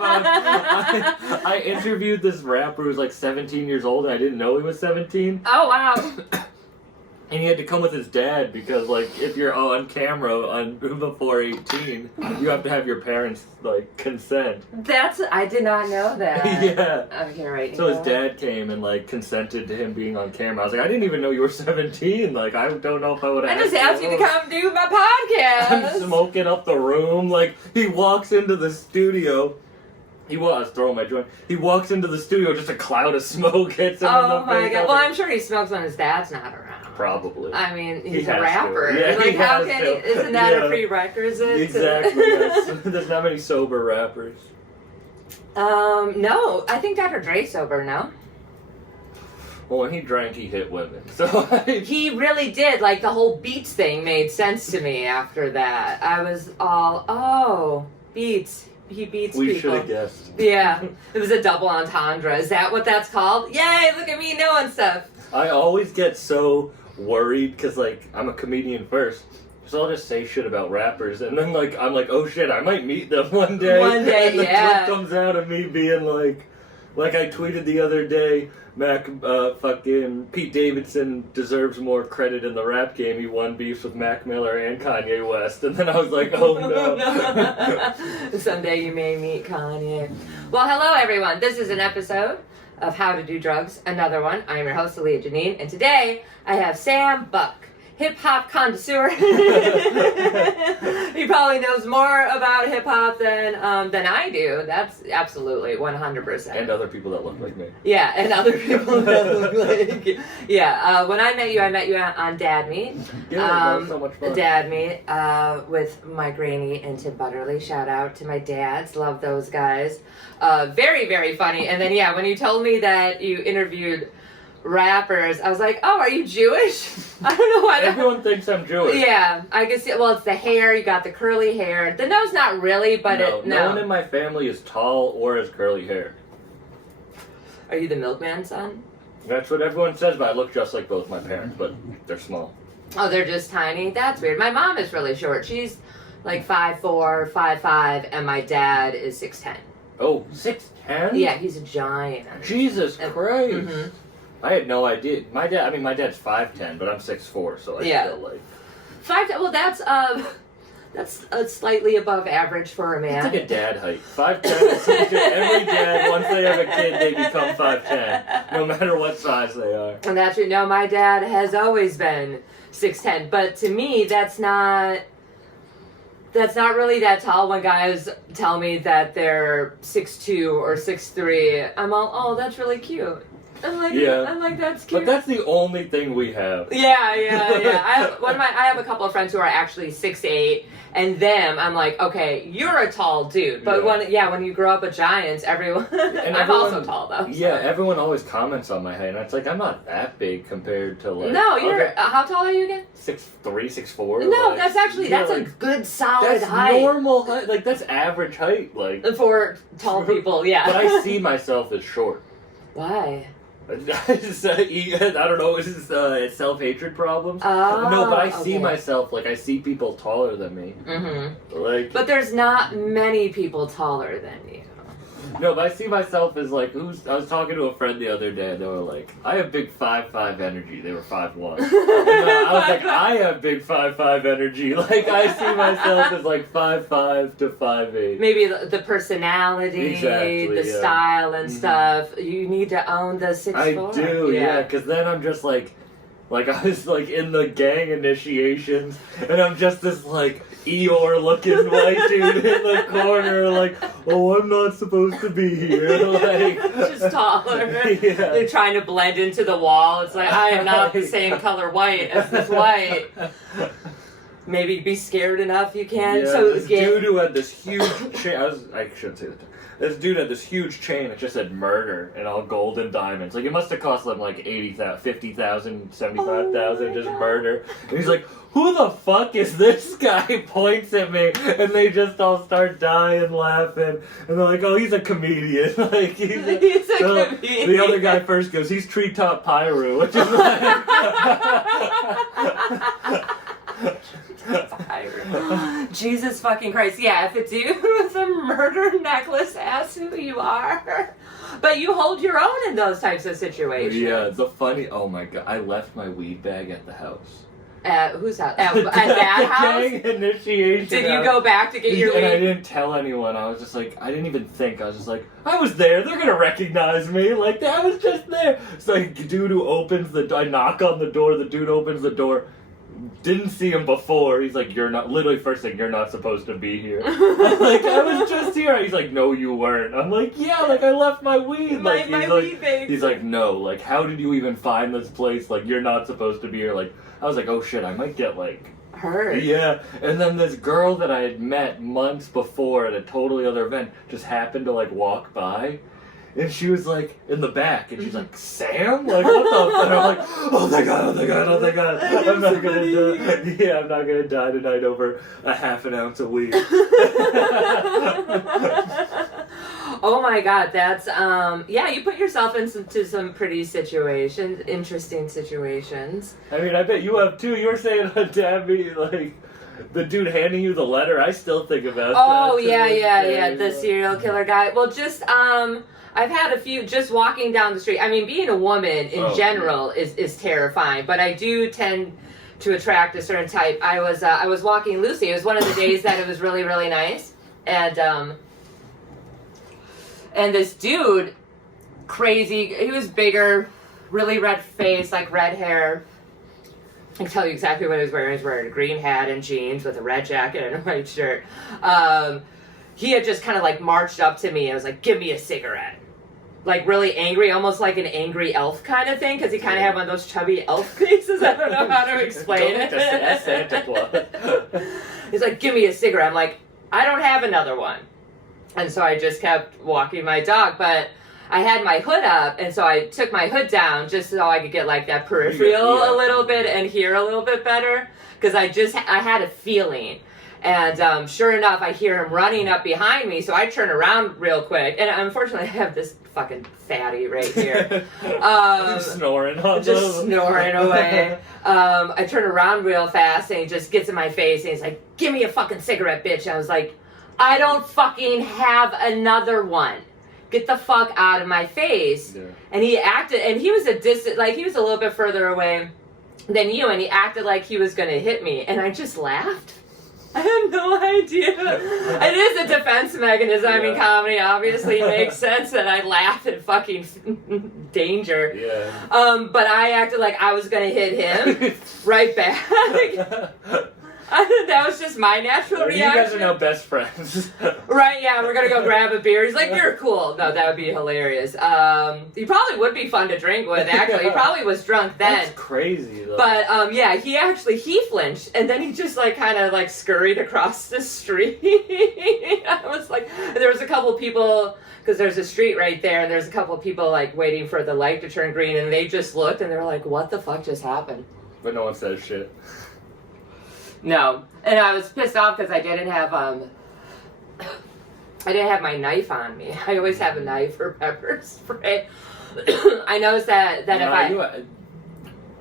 I interviewed this rapper who was like 17 years old, and I didn't know he was 17. Oh, wow. And he had to come with his dad because, like, if you're on camera before 18, you have to have your parents, like, consent. I did not know that. Yeah. Okay, right. So his dad came and, like, consented to him being on camera. I was like, I didn't even know you were 17. Like, I don't know if I would have I just asked you to come do my podcast. I'm smoking up the room. Like, he walks into the studio. I was throwing my joint. He walks into the studio, just a cloud of smoke hits him in the Oh my face. god. Well, I'm sure he smokes when his dad's not around. Probably. I mean, He he's a has rapper. to. Yeah, like, he how has can to. he? Isn't that Yeah. a prerequisite? Exactly. Yes. There's not many sober rappers. No. I think Dr. Dre's sober, no? Well, when he drank, he hit women. So He really did. Like, the whole Beats thing made sense to me after that. I was all, oh, Beats. He beats we people. should have guessed. Yeah. It was a double entendre. Is that what that's called? Yay, look at me knowing stuff. I always get so worried because, like, I'm a comedian first. So I'll just say shit about rappers, and then, like, I'm like, oh shit, I might meet them one day. One day, and the yeah. clip comes out of me being like I tweeted the other day, fucking Pete Davidson deserves more credit in the rap game. He won beefs with Mac Miller and Kanye West, and then I was like, oh no. Someday you may meet Kanye. Well, hello everyone. This is an episode of How to Do Drugs, another one. I am your host, Aaliyah Janine, and today I have Sam Buck, hip-hop connoisseur. He probably knows more about hip-hop than I do. That's absolutely 100%. And other people that look like me. Yeah, and other people that look like... Yeah, when I met you on Dad Meet. Yeah, that was so much fun. Dad Meet with my granny and Tim Butterly. Shout out to my dads. Love those guys. Very, very funny. And then, yeah, when you told me that you interviewed rappers, I was like, oh, are you Jewish? I don't know why. Everyone thinks I'm Jewish. Yeah, I guess, well, it's the hair. You got the curly hair. The nose, not really, but no one in my family is tall or has curly hair. Are you the milkman's son? That's what everyone says, but I look just like both my parents, but they're small. Oh, they're just tiny? That's weird. My mom is really short. She's like 5'4", 5'5", and my dad is 6'10". Oh, 6'10"? Yeah, he's a giant. Jesus Christ. Mm-hmm. I had no idea. My dad's 5'10", but I'm 6'4", so I feel like... 5'10", well, that's slightly above average for a man. It's like a dad height. 5'10", every dad, once they have a kid, they become 5'10", no matter what size they are. And that's true. No, my dad has always been 6'10", but to me, that's not really that tall. When guys tell me that they're 6'2" or 6'3", I'm all, oh, that's really cute. I'm like, that's cute. But that's the only thing we have. Yeah. I have a couple of friends who are actually 6'8", and I'm like, okay, you're a tall dude. But when you grow up with giants, everyone. And I'm also tall though. So. Yeah, everyone always comments on my height, and it's like I'm not that big compared to like. No, you're. How tall are you again? 6'3", 6'4". No, like, that's a good solid that's height. Normal height, like that's average height, like. For tall people, yeah. But I see myself as short. Why? I don't know, it's self-hatred problems. Oh, no, but I see myself, like, I see people taller than me. Mm-hmm. Like, but there's not many people taller than you. No, but I see myself as, like, I was talking to a friend the other day, and they were like, I have big 5'5" energy. They were 5'1". I was like, I have big 5'5" energy. Like, I see myself as, like, 5'5" to 5'8". Maybe the personality, the style and stuff. You need to own the 6'4". I do, yeah, because then I'm just, like I was, like, in the gang initiations, and I'm just this, like, Eeyore-looking white dude in the corner, like, oh, I'm not supposed to be here, like... Just taller. Yeah. They're trying to blend into the wall. It's like, I am not the same color white as this white. Maybe be scared enough you can. Yeah, so this dude who had this huge chain... I shouldn't say that. This dude had this huge chain that just said murder and all gold and diamonds. Like, it must have cost them, like, 80,000, 50,000, 75,000 just murder. And he's like, who the fuck is this guy? Points at me. And they just all start dying laughing. And they're like, oh, he's a comedian. Like, he's a comedian. The other guy first goes, he's Treetop Pyru, which is like... Jesus fucking Christ. Yeah, if a dude with a murder necklace asks who you are. But you hold your own in those types of situations. Yeah, oh my god, I left my weed bag at the house. At whose house? At that house? Gang initiation. Did you go back to get your And I weed? didn't tell anyone. I was just like, I didn't even think. I was just like, I was there. They're gonna recognize me. Like, I was just there. So like, dude who opens the door, I knock on the door. The dude opens the door. Didn't see him before. He's like, you're not, literally first thing, you're not supposed to be here. I'm like, I was just here. He's like, no, you weren't. I'm like, yeah, like, I left my weed. My Like, weed bag. he's like, no, like, how did you even find this place? Like, you're not supposed to be here. Like, I was like, oh shit, I might get, like, Hurt. yeah. And then this girl that I had met months before at a totally other event just happened to, like, walk by. And she was like in the back, and she's like, "Sam, like what the?" fuck? And I'm like, "Oh my god, oh my god, oh my god! I'm not gonna die. Yeah, I'm not gonna die tonight over a half an ounce of weed." Oh my god, that's yeah, you put yourself into some pretty situations, interesting situations. I mean, I bet you have too. You were saying to Tabby, like the dude handing you the letter. I still think about that. Oh to yeah, this yeah, day. yeah, the serial killer guy. Well, just I've had a few just walking down the street. I mean, being a woman in general is terrifying, but I do tend to attract a certain type. I was walking Lucy. It was one of the days that it was really, really nice, and this dude, crazy. He was bigger, really red face, like red hair. I can tell you exactly what he was wearing. He was wearing a green hat and jeans with a red jacket and a white shirt. He had just kind of like marched up to me and was like, "Give me a cigarette." Like really angry, almost like an angry elf kind of thing, because he kind of had one of those chubby elf faces. I don't know how to explain it. That's Santa Claus. He's like, "Give me a cigarette." I'm like, "I don't have another one." And so I just kept walking my dog, but I had my hood up, and so I took my hood down just so I could get like that peripheral a little bit and hear a little bit better, because I had a feeling. And sure enough, I hear him running up behind me, so I turn around real quick, and unfortunately I have this fucking fatty right here. Snoring on just them. snoring away. I turn around real fast, and he just gets in my face, and he's like, "Give me a fucking cigarette, bitch." And I was like, "I don't fucking have another one. Get the fuck out of my face." Yeah. And he acted, and he was he was a little bit further away than you, and he acted like he was gonna hit me, and I just laughed. I have no idea. It is a defense mechanism. I mean, comedy obviously makes sense that I laugh at fucking danger. Yeah. But I acted like I was gonna hit him right back. That was just my natural reaction. You guys are now best friends. Right, yeah, we're gonna go grab a beer. He's like, "You're cool." No, that would be hilarious. He probably would be fun to drink with, actually. He probably was drunk then. That's crazy, though. But, yeah, he flinched, and then he just, like, kind of, like, scurried across the street. I was like, there was a couple people, because there's a street right there, and there's a couple people, like, waiting for the light to turn green, and they just looked, and they were like, "What the fuck just happened?" But no one says shit. No. And I was pissed off because I didn't have my knife on me. I always have a knife or pepper spray. I noticed that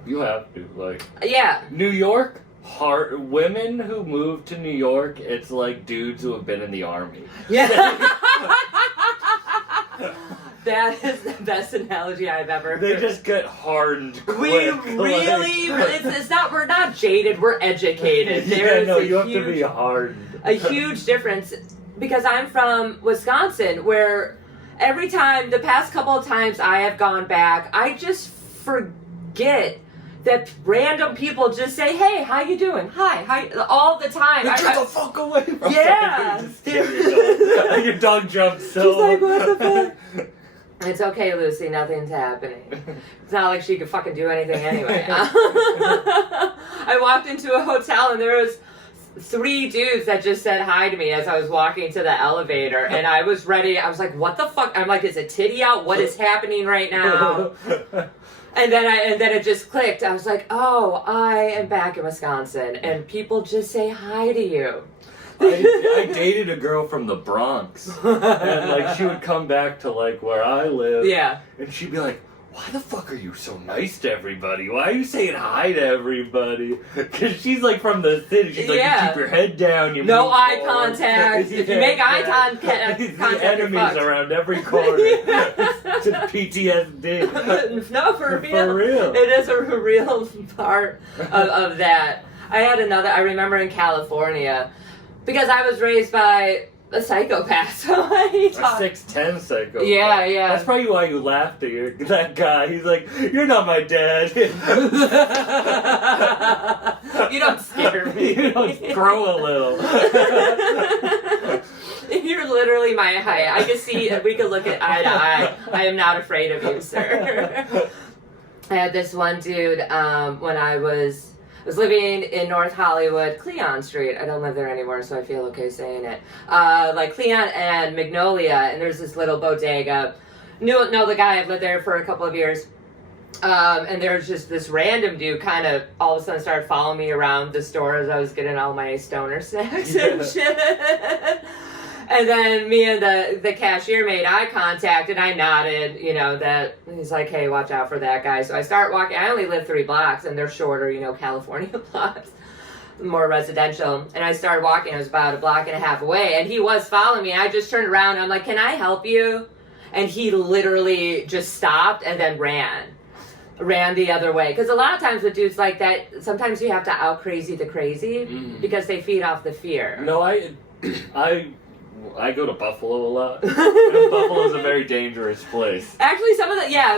you have to, like, yeah. New York, women who move to New York, it's like dudes who have been in the army. Yeah. That is the best analogy I've ever heard. They just get hardened quick. We really, it's not, we're not jaded, we're educated. There is you have to be hardened. A huge difference, because I'm from Wisconsin, where every time, the past couple of times I have gone back, I just forget that random people just say, "Hey, how you doing? Hi," all the time. Get the fuck away from yeah. Your dog jumped so. She's like, "What the fuck?" It's okay, Lucy, nothing's happening. It's not like she could fucking do anything anyway. I walked into a hotel and there was 3 dudes that just said hi to me as I was walking to the elevator, and I was ready. I was like, "What the fuck?" I'm like, "Is a titty out? What is happening right now?" And then it just clicked. I was like, "Oh, I am back in Wisconsin, and people just say hi to you." I dated a girl from the Bronx, and like she would come back to like where I live, Yeah. and she'd be like, why the fuck are you so nice to everybody? Why are you saying hi to everybody? Because she's like from the city. She's like, Yeah. you keep your head down. You No move eye forward." contact. If you make eye contact, the you're enemies fucked. around every corner. It's just PTSD. No, for real. For real. It is a real part of that. I had another, I remember in California, because I was raised by a psychopath. So he A talked. 6'10" psycho. Yeah, yeah. That's probably why you laughed at that guy. He's like, you're not my dad. You don't scare me. You don't grow a little. You're literally my height. I can see, we could look at eye to eye. I am not afraid of you, sir. I had this one dude when I was living in North Hollywood, Cleon Street. I don't live there anymore, so I feel okay saying it. Like Cleon and Magnolia, and there's this little bodega. Know the guy. I've lived there for a couple of years. And there's just this random dude kind of all of a sudden started following me around the store as I was getting all my stoner snacks and shit. And then me and the cashier made eye contact, and I nodded, that he's like, hey, watch out for that guy. So I start walking. I only live 3 blocks, and they're shorter, California blocks, more residential. And I started walking. I was about a block and a half away, and he was following me. I just turned around. And I'm like, can I help you? And he literally just stopped and then ran the other way. Because a lot of times with dudes like that, sometimes you have to out crazy the crazy because they feed off the fear. No, I go to Buffalo a lot. And Buffalo's a very dangerous place. Actually,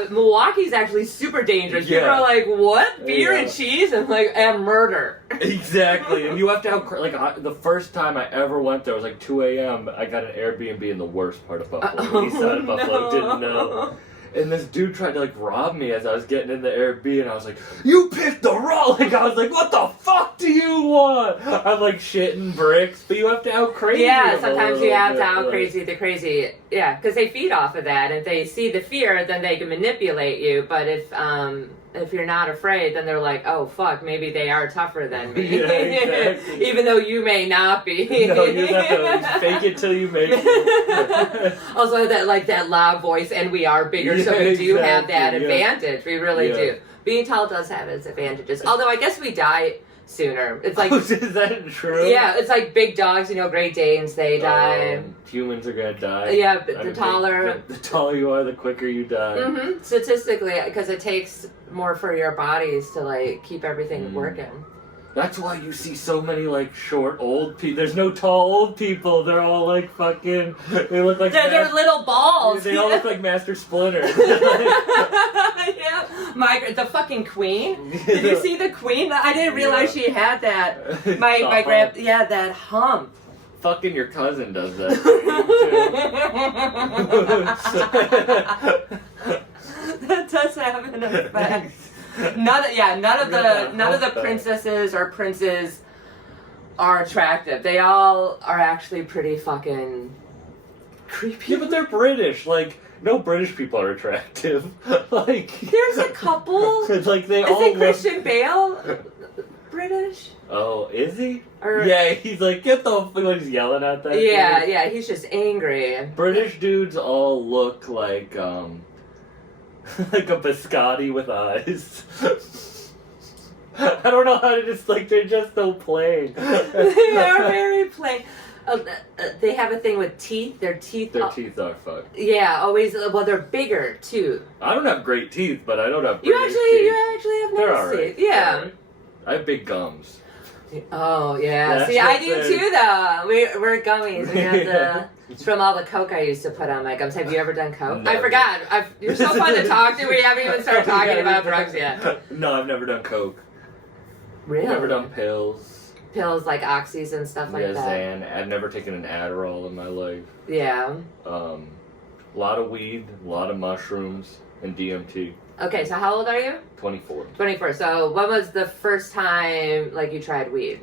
Milwaukee's actually super dangerous. Yeah. People are like, what? Beer Yeah. and cheese? And like, and murder. Exactly. And you have to have, the first time I ever went there was like 2 a.m. I got an Airbnb in the worst part of Buffalo. East side of Buffalo. no. Didn't know. And this dude tried to rob me as I was getting in the Airbnb, and I was like, you picked the wrong, I was like, what the fuck do you want? I'm shitting bricks, but you have to out crazy. Yeah, sometimes you have to out like- crazy the crazy. Yeah, because they feed off of that. If they see the fear, then they can manipulate you. But if you're not afraid, then they're like, oh fuck, maybe they are tougher than me. Yeah, exactly. Even though you may not be. No, you have to fake it till you make it. Also, that loud voice, and we are bigger, so Yeah, we do have exactly, that yeah. advantage. We really Yeah. do. Being tall does have its advantages. Although I guess we die sooner. It's like, Is that true? yeah, it's like big dogs. Great Danes, they die. Humans are gonna die. Yeah, but I the mean, taller. the taller you are, the quicker you die. Statistically, because it takes more for your bodies to keep everything working. That's why you see so many short old people. There's no tall old people. They're all fucking. They look like They're little balls. They all look like Master Splinter. Yeah, the fucking queen. Did you see the queen? I didn't realize she had that. My grand, that hump. Fucking your cousin does that. That does have an effect. None of the princesses or princes are attractive. They all are actually pretty fucking creepy. Yeah, but they're British. No British people are attractive. There's a couple. It's they all Isn't look. Christian Bale British? Oh, is he? Or Yeah, he's get the when he's yelling at that. yeah, dude. yeah. He's just angry. British dudes all look like a biscotti with eyes. I don't know how to just they're just so plain. They are very plain. They have a thing with teeth. Their teeth. Their teeth are fucked. Yeah, always. Well, they're bigger too. I don't have great teeth, but I don't have. You British actually teeth. have They're nice alright. teeth. Yeah. They're alright. I have big gums. Oh yeah. That's See, I what do they- too, though. We're gummies. We have it's from all the coke I used to put on my gums. Have you ever done coke? No. I forgot. You're so fun to talk to. We haven't even started talking about drugs yet. No, I've never done coke. Really? Never done pills. Pills like oxys and stuff like that. Xan. I've never taken an Adderall in my life. Yeah. A lot of weed, a lot of mushrooms, and DMT. Okay, so how old are you? 24. 24. So when was the first time you tried weed?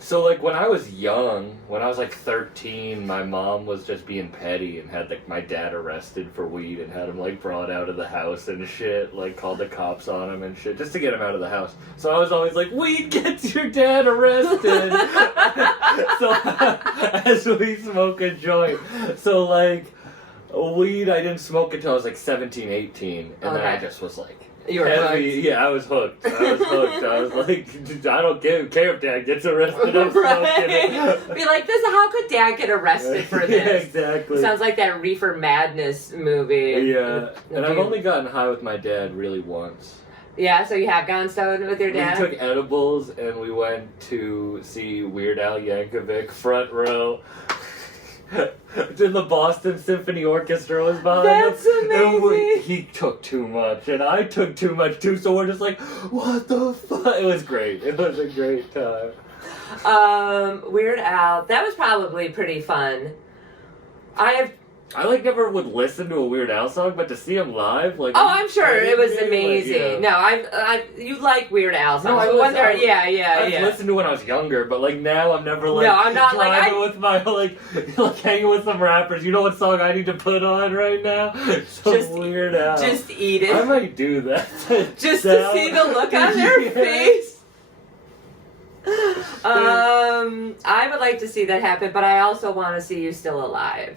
So when I was young, when I was 13, my mom was just being petty and had my dad arrested for weed and had him brought out of the house and shit, called the cops on him and shit just to get him out of the house. So I was always like, weed gets your dad arrested. So as we smoke a joint, so Weed, I didn't smoke until I was like 17, 18. And then I Okay. just was like, You were heavy. hooked. Yeah, I was hooked. I was like, I don't care if Dad gets arrested. I'm Right. smoking. Be like, this. How could Dad get arrested for Yeah, this? exactly. Sounds like that Reefer Madness movie. Yeah, and I've Dude. only gotten high with my dad really once. Yeah, so you have gone stoned with your dad? We took edibles and we went to see Weird Al Yankovic front row. Then the Boston Symphony Orchestra was behind That's him. And amazing. he took too much, and I took too much too. So we're just like, what the fuck? It was great. It was a great time. Weird Al. That was probably pretty fun. I like never would listen to a Weird Al song, but to see him live, like Oh, I'm sure it was like, amazing. yeah. No, you like Weird Al songs. No, I but was- when they're- I- yeah, I've yeah. listened to when I was younger, but like now I'm never like No, I'm not like, driving with my like hanging with some rappers. You know what song I need to put on right now? Some Just- Weird Al. Just eat I it. might do that. Just to see the look on their Yeah. face. I would like to see that happen, but I also want to see you still alive.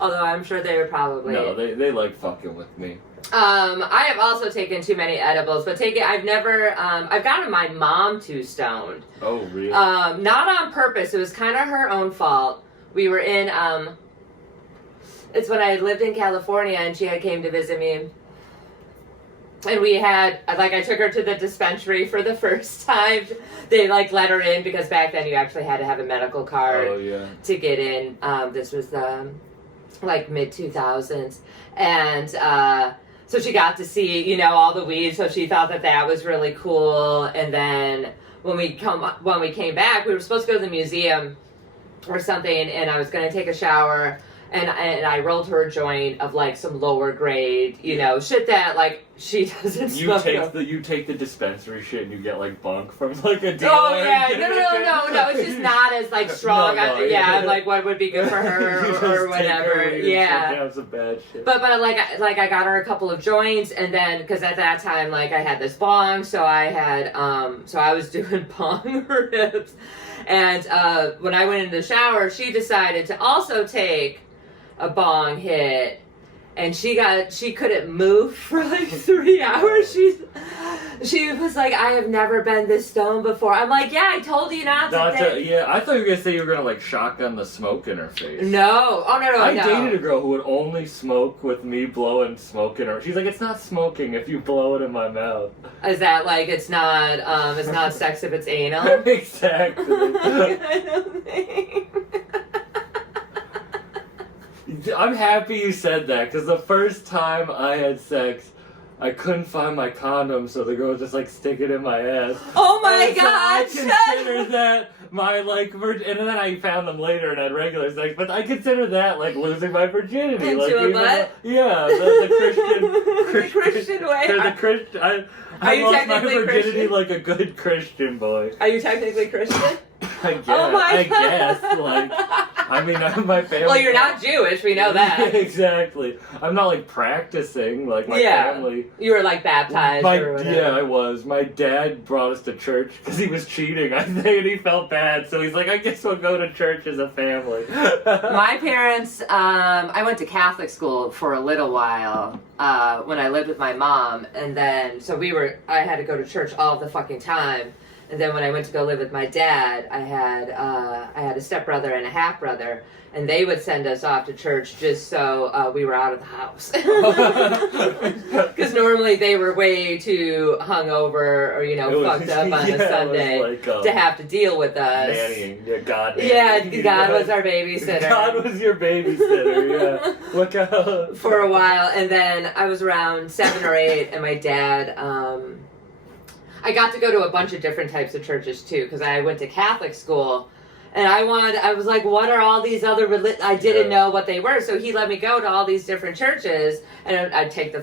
Although I'm sure they would probably. No, they like fucking with me. I have also taken too many edibles, but I've never. I've gotten my mom too stoned. Oh really? Not on purpose. It was kind of her own fault. We were in. It's when I lived in California, and she had came to visit me. And we had, like, I took her to the dispensary for the first time. They, like, let her in because back then you actually had to have a medical card Oh yeah. to get in. This was, like, mid-2000s. And so she got to see, all the weed, so she thought that was really cool. And then when we came back, we were supposed to go to the museum or something, and I was going to take a shower. And I rolled her a joint of like some lower grade, shit that like she doesn't You smoke. take the dispensary shit and you get like bunk from like a dealer. Oh yeah, and no, give it to- it's just not as like strong. No, I'm like what would be good for her You just or take whatever. her weed and Yeah. shit down some bad shit. But like I got her a couple of joints, and then because at that time like I had this bong, so I had so I was doing bong rips, and when I went into the shower, she decided to also take a bong hit, and she couldn't move for like 3 hours. She was like, I have never been this stoned before. I'm like, yeah, I told you not to take. Yeah, I thought you were gonna say you were gonna like shotgun the smoke in her face. No, oh no, I no. dated a girl who would only smoke with me blowing smoke in her. She's like, it's not smoking if you blow it in my mouth. Is that like it's not sex if it's anal? Exactly. I don't think. I'm happy you said that because the first time I had sex, I couldn't find my condom, so the girl was just like stick it in my ass. Oh my And so god! I consider that my like and then I found them later and had regular sex, but I consider that like losing my virginity. Into like, a even butt? though- yeah, the Christian, The Christian way. The Christian. Are I you lost my technically virginity Christian? like a good Christian boy. Are you technically Christian? I guess. Oh my I god! guess. Like, I mean, my family. Well, you're not Jewish. We know that. Exactly. I'm not like practicing like my Yeah. family. You were like baptized or whatever. Yeah, I was. My dad brought us to church because he was cheating, I think, and he felt bad. So he's like, I guess we'll go to church as a family. My parents, I went to Catholic school for a little while when I lived with my mom, and then I had to go to church all the fucking time. And then when I went to go live with my dad, I had a stepbrother and a half brother, and they would send us off to church just so we were out of the house. Because normally they were way too hungover or fucked up on a Sunday like, to have to deal with us. nannying. Yeah, God. Yeah, nannying. God was our babysitter. God was your babysitter. Yeah. Look out. For a while, and then I was around 7 or 8, and my dad, I got to go to a bunch of different types of churches too, because I went to Catholic school, and I was like, what are all these other I didn't know what they were, so he let me go to all these different churches, and I'd take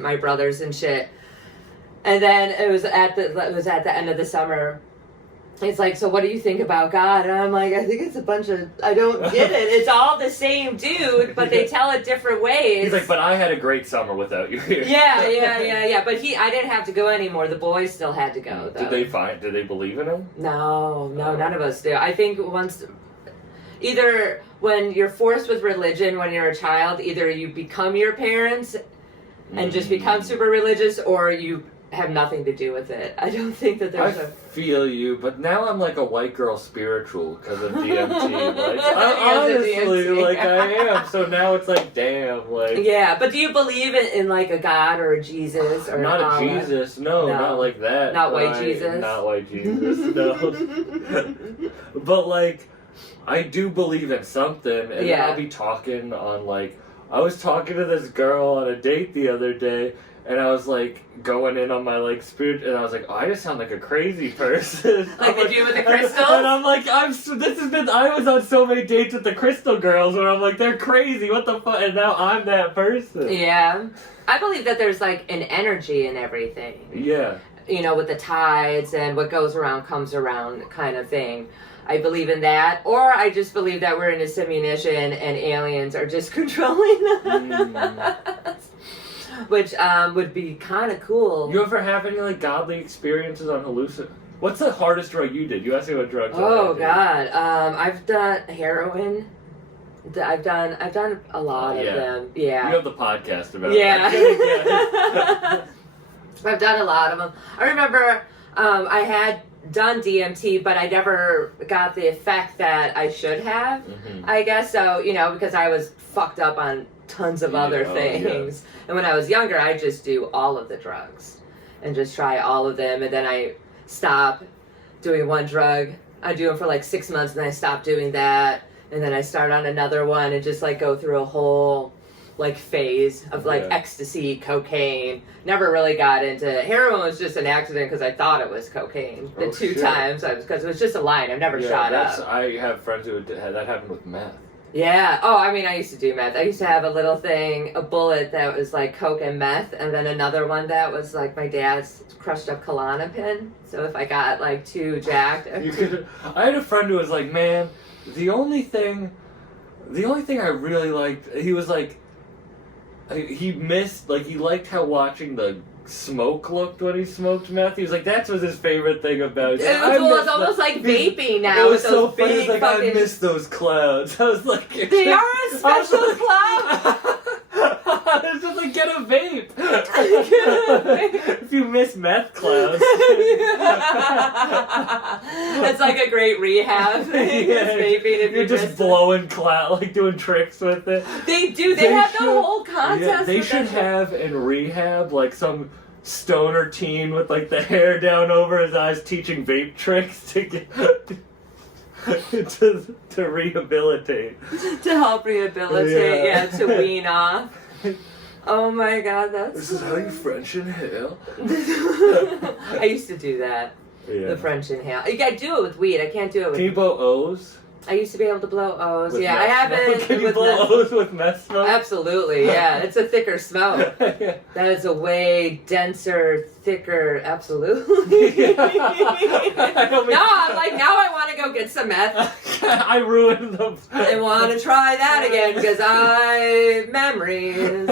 my brothers and shit, and then it was at the end of the summer. It's like, so what do you think about God? And I'm like, I think it's a bunch of, I don't get it. It's all the same dude, but they tell it different ways. He's like, but I had a great summer without you here. Yeah. But I didn't have to go anymore. The boys still had to go, though. Did they believe in him? No, none of us do. I think once, either when you're forced with religion when you're a child, either you become your parents and just become super religious, or you have nothing to do with it. I don't think that there's I feel you, but now I'm like a white girl spiritual because of DMT. Like, honestly, DMT. like I am. So now it's like, damn, like. Yeah, but do you believe in like a God or a Jesus or not Allah? a Jesus? No, not like that. Not white right? Jesus? Not white Jesus. No. But like, I do believe in something, and Yeah. I'll be talking on like. I was talking to this girl on a date the other day. And I was like going in on my like spirit, and I was like, oh, I just sound like a crazy person. Like the dude with the crystals? And I'm like, I was on so many dates with the crystal girls where I'm like, they're crazy, what the fuck? And now I'm that person. Yeah. I believe that there's like an energy in everything. Yeah. You know, with the tides and what goes around comes around kind of thing. I believe in that. Or I just believe that we're in a simulation and aliens are just controlling us. Which would be kind of cool. You ever have any like godly experiences on hallucin? What's the hardest drug you did? You asked me what drugs. Oh God, I've done heroin. I've done a lot of them. Yeah. You have the podcast about yeah. it. I've done a lot of them. I remember I had done DMT, but I never got the effect that I should have. Mm-hmm. I guess so. You know, because I was fucked up on tons of other things. And when I was younger, I just do all of the drugs and just try all of them. And then I stop doing one drug. I do them for like 6 months, and then I stop doing that. And then I start on another one and just like go through a whole like phase of like ecstasy, cocaine. Never really got into heroin. Was just an accident because I thought it was cocaine. The two times because it was just a line. I've never shot up. I have friends who had that happened with meth. Yeah. Oh, I mean, I used to do meth. I used to have a little thing, a bullet that was like coke and meth, and then another one that was like my dad's crushed up Klonopin. So if I got like too jacked, I had a friend who was like, man, the only thing I really liked, he was like, he liked how watching the smoke looked when he smoked meth. He was like, that was his favorite thing about it. It's almost like vaping now. It was with so those funny. big It's like, fucking... I miss those clouds. I was like, they are a special cloud. It's just like, get a vape. If you miss meth clouds. It's like a great rehab. Vaping if you're just blowing cloud, like doing tricks with it. They do. They have the whole contest. Yeah, they should have in rehab like some stoner teen with like the hair down over his eyes teaching vape tricks to get to rehabilitate. To help rehabilitate, yeah, to wean off. Oh my God, This is how you French inhale. I used to do that. Yeah. The French inhale. You gotta do it with weed. I can't do it with... Can you blow O's? I used to be able to blow O's. With yeah, meth I haven't... smoke? Can you blow O's with meth smoke? Absolutely, yeah. It's a thicker smoke. That is a way denser, thicker... Absolutely. Now I want to go get some meth. I ruined them. I want to try that again because memories.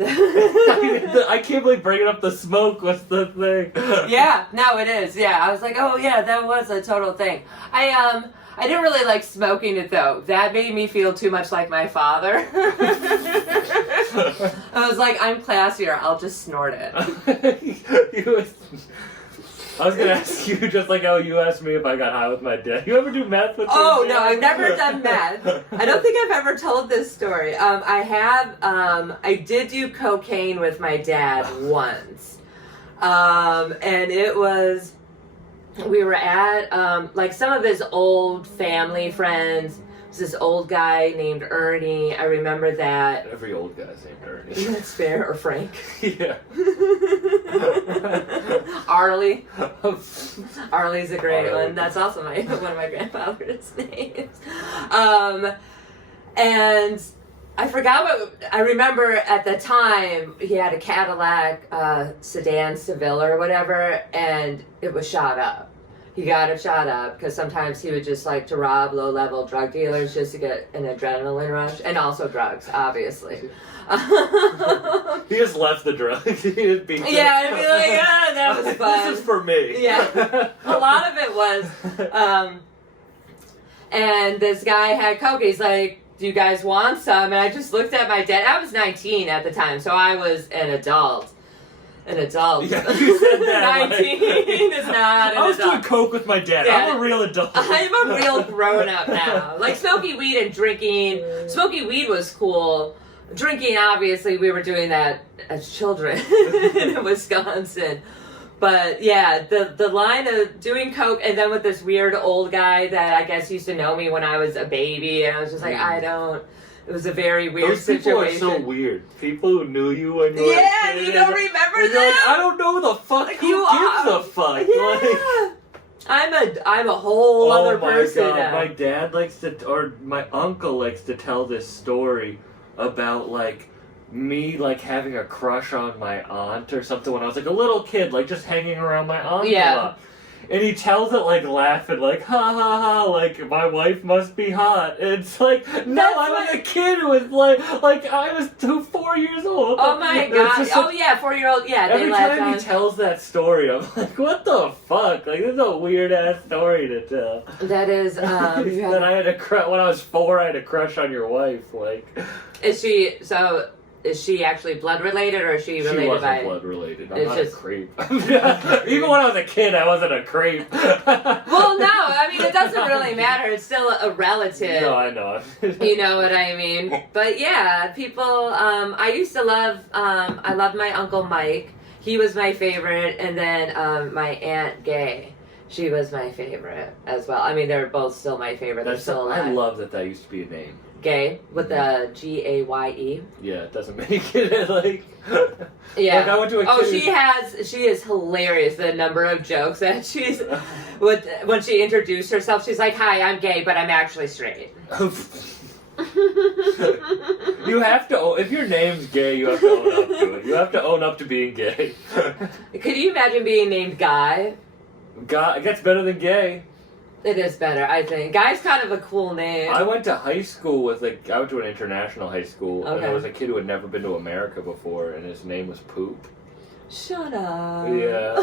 I can't believe bringing up the smoke was the thing. Yeah, no, it is. Yeah, I was like, oh yeah, that was a total thing. I didn't really like smoking it though. That made me feel too much like my father. I was like, I'm classier. I'll just snort it. I was gonna ask you just like how you asked me if I got high with my dad. You ever do meth with your dad? No, I've never done meth. I don't think I've ever told this story. I did do cocaine with my dad once. And it was, we were at, like some of his old family friends. It was this old guy named Ernie. I remember that. Every old guy's named Ernie. That's fair. Or Frank. Yeah. Arlie. Arlie's a great one. That's also one of my grandfather's names. And I forgot I remember at the time he had a Cadillac sedan Seville or whatever, and it was shot up. He got it shot up because sometimes he would just like to rob low-level drug dealers just to get an adrenaline rush, and also drugs, obviously. He just left the drugs. He just beat them. Yeah, I'd be like, that was fun. This is for me. Yeah. A lot of it was, and this guy had Coke. He's like, do you guys want some? And I just looked at my dad. I was 19 at the time, so I was an adult. An adult. Yeah, you said that. 19 is not an I was adult. doing coke with my dad. Yeah. I'm a real adult. I'm a real grown up now. Like smoking weed and drinking. Smoking weed was cool. Drinking, obviously, we were doing that as children in Wisconsin. But yeah, the line of doing coke and then with this weird old guy that I guess used to know me when I was a baby, and I was just like, I don't. It was a very weird Those people situation. are so weird. People who knew you when you were a Yeah, kid, you don't and remember you're like, that? I don't know the fuck. Who You gives are- a fuck? Yeah. I'm a whole other oh my person god, now. my dad likes to, or my uncle likes to tell this story about like me like having a crush on my aunt or something when I was like a little kid, like just hanging around my aunt Yeah. a lot. And he tells it like laughing, like ha ha ha, like my wife must be hot. And it's like no, That's I was what- a kid who was like I was 4 years old. Oh my It's god. just Oh yeah, 4-year-old. Yeah, Every they laugh time he on. tells that story, I'm like, what the fuck? Like, this is a weird ass story to tell. That is, That I had a crush when I was 4. I had a crush on your wife. Like, is she actually blood related or is she she related wasn't by? blood related. I'm It's not just- a creep. Even when I was a kid, I wasn't a creep. Well, no, I mean it doesn't really matter. It's still a relative. No, I know. You know what I mean? But yeah, people. I used to love. I loved my uncle Mike. He was my favorite, and then my aunt Gay. She was my favorite as well. I mean, they're both still my favorite. They're That's still alive. I love that used to be a name. Gay with the Gaye. Yeah, it doesn't make it like. Yeah. Like I went to a Oh, kid. she is hilarious. The number of jokes that she's with when she introduced herself. She's like, "Hi, I'm gay, but I'm actually straight." You have to. If your name's gay, you have to own up to it. You have to own up to being gay. Could you imagine being named Guy? God, it gets better than gay. It is better, I think. Guy's kind of a cool name. I went to high school with I went to an international high school, and Okay. there was a kid who had never been to America before, and his name was Poop. Shut up. Yeah.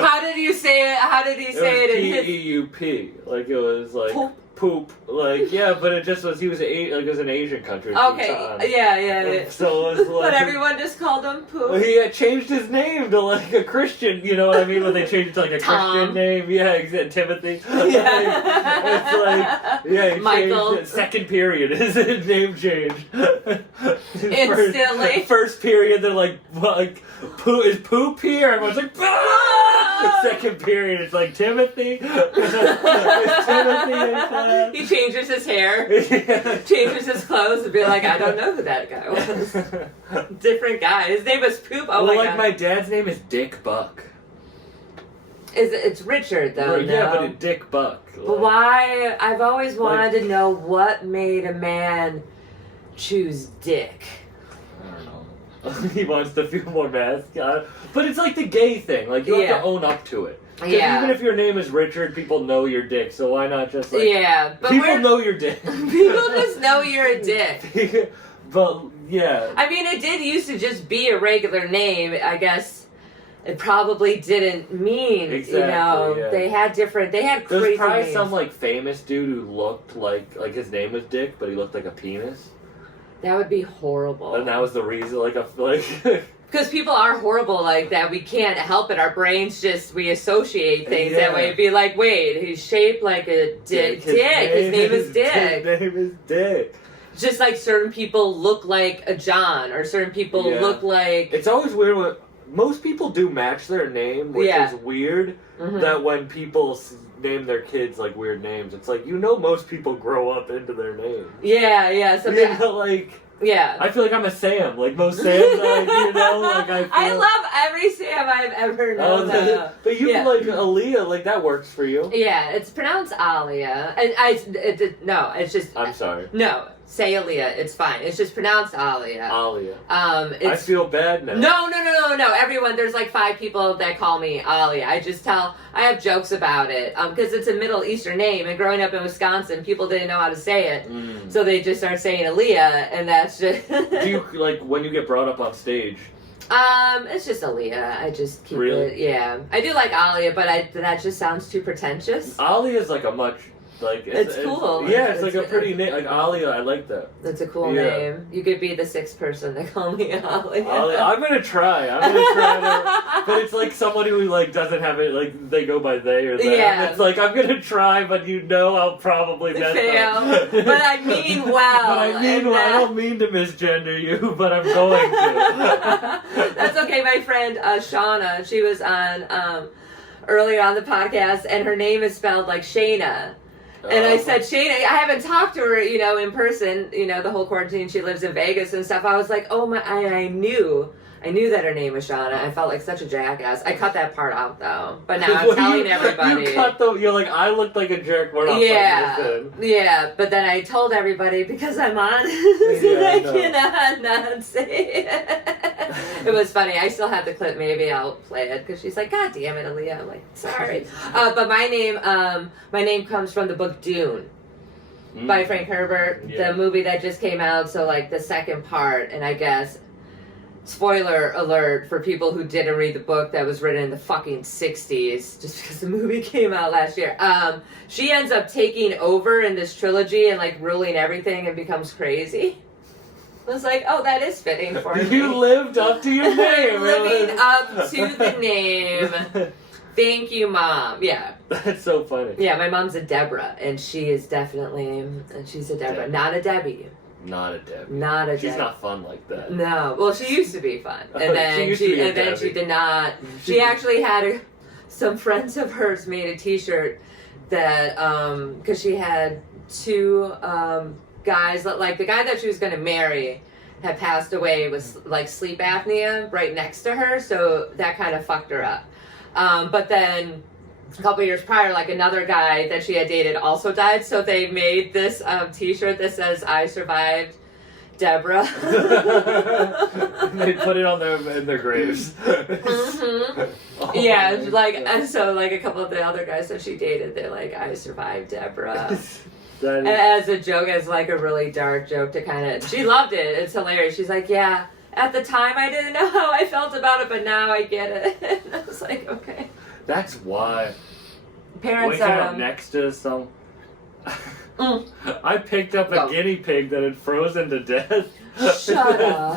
How did you say it? How did he say it in his? P-E-U-P. Like it was like Poop. poop. Like yeah, but it just was. He was like it was an Asian country. Okay. Bhutan. Yeah. So it was like. But everyone just called him Well, Poop. he had changed his name to like a Christian, you know what I mean? When they changed it to like a Tom. Christian name, yeah, exactly. Timothy. Yeah. It's like, yeah, he Michael. changed it. Second period, his name changed. Instantly. First period, they're like, what, like, is poop here? Everyone's like, ah! The second period, it's like Timothy. It's Timothy in class. He changes his hair, Yeah. changes his clothes, and be like, I don't know who that guy was. Different guy. His name was Poop. Oh Well, my like god. my dad's name is Dick Buck. It's Richard though. Yeah, no? but it's Dick Buck. But why? I've always wanted to know what made a man choose Dick. I don't know. He wants to feel more masculine. But it's like the gay thing. Like, you have Yeah. to own up to it. 'Cause Yeah. even if your name is Richard, people know you're Dick, so why not just, like... Yeah, but people we're, know you're Dick. people just know you're a dick. But, yeah. I mean, it did used to just be a regular name. I guess it probably didn't mean, Exactly, yeah. they had There's crazy probably names. some, like, famous dude who looked like his name was Dick, but he looked like a penis. That would be horrible. And that was the reason, like... Because people are horrible like that. We can't help it. Our brains we associate things that Yeah. way. It'd be like, wait, he's shaped like a dick. His name is Dick. His name is Dick. Just like certain people look like a John, or certain people Yeah. look like. It's always weird when... Most people do match their name, which Yeah. is weird. Mhm. That when people name their kids like weird names, it's like most people grow up into their name. Yeah. So You know, like yeah. I feel like I'm a Sam. Like most Sams, like I feel. I love every Sam I've ever known. though. But you Yeah. like Aaliyah, like that works for you. Yeah, it's pronounced Alia, and no, it's just I'm sorry, no. Say Aaliyah, it's fine. It's just pronounced Alia. Aaliyah. I It's feel bad now. No. Everyone, there's like 5 people that call me Alia. I have jokes about it because it's a Middle Eastern name, and growing up in Wisconsin, people didn't know how to say it, Mm. so they just start saying Aaliyah, and that's just. Do you like when you get brought up on stage? It's just Aaliyah. I just keep Really? it. Yeah, I do like Alia, but that just sounds too pretentious. Aaliyah is like a much. Like It's cool. Yeah, it's like a It's- pretty name. Like Alia, I like that. That's a cool Yeah. name. You could be the sixth person to call me Ollie. Alia, I'm gonna try. But it's like somebody who like doesn't have it. Like they go by they or them. Yeah. It's like I'm gonna try, but I'll probably mess Fail. up. But I mean well. But I mean, and well, I that- don't mean to misgender you, but I'm going to. That's okay. My friend Shauna, she was on earlier on the podcast, and her name is spelled like Shayna. And I said, Shayna, I haven't talked to her, in person, the whole quarantine. She lives in Vegas and stuff. I was like, oh my, I knew that her name was Shauna. I felt like such a jackass. I cut that part out though. But now I'm telling everybody. You're like, I looked like a jerk. We're not putting this in. Yeah, but then I told everybody because I'm honest Yeah, I no. cannot not say it. It was funny. I still have the clip. Maybe I'll play it because she's like, God damn it, Aaliyah. I'm like, sorry. But my name comes from the book Dune by Frank Herbert, Yeah. the movie that just came out. So like the second part, and I guess spoiler alert for people who didn't read the book that was written in the fucking 60s, just because the movie came out last year. She ends up taking over in this trilogy and like ruling everything and becomes crazy. I was like, oh, that is fitting for me. You lived up to your name. Living up to the name. Thank you, Mom. Yeah. That's so funny. Yeah, my mom's a Deborah, and she is definitely, and she's a Deborah, not a Debbie. Not a Debbie. Not a She's Debbie. not fun like that. No, well, she used to be fun, and then She used to be a and then she Debbie. did not. She actually had some friends of hers made a T-shirt that because she had two guys, like the guy that she was going to marry had passed away with like sleep apnea right next to her, so that kind of fucked her up. But then a couple years prior, like another guy that she had dated also died, so they made this T-shirt that says "I survived Deborah." They put it on in their graves. Mhm. Oh Yeah, my like God. and so like a couple of the other guys that she dated, they're like, "I survived Deborah." That And is, as a joke, as like a really dark joke to kind of, she loved it. It's hilarious. She's like, yeah, at the time I didn't know how I felt about it, but now I get it. And I was like, okay. that's why. Parents Waking are. up next to some. Mm. I picked up a Go. guinea pig that had frozen to death. Shut up.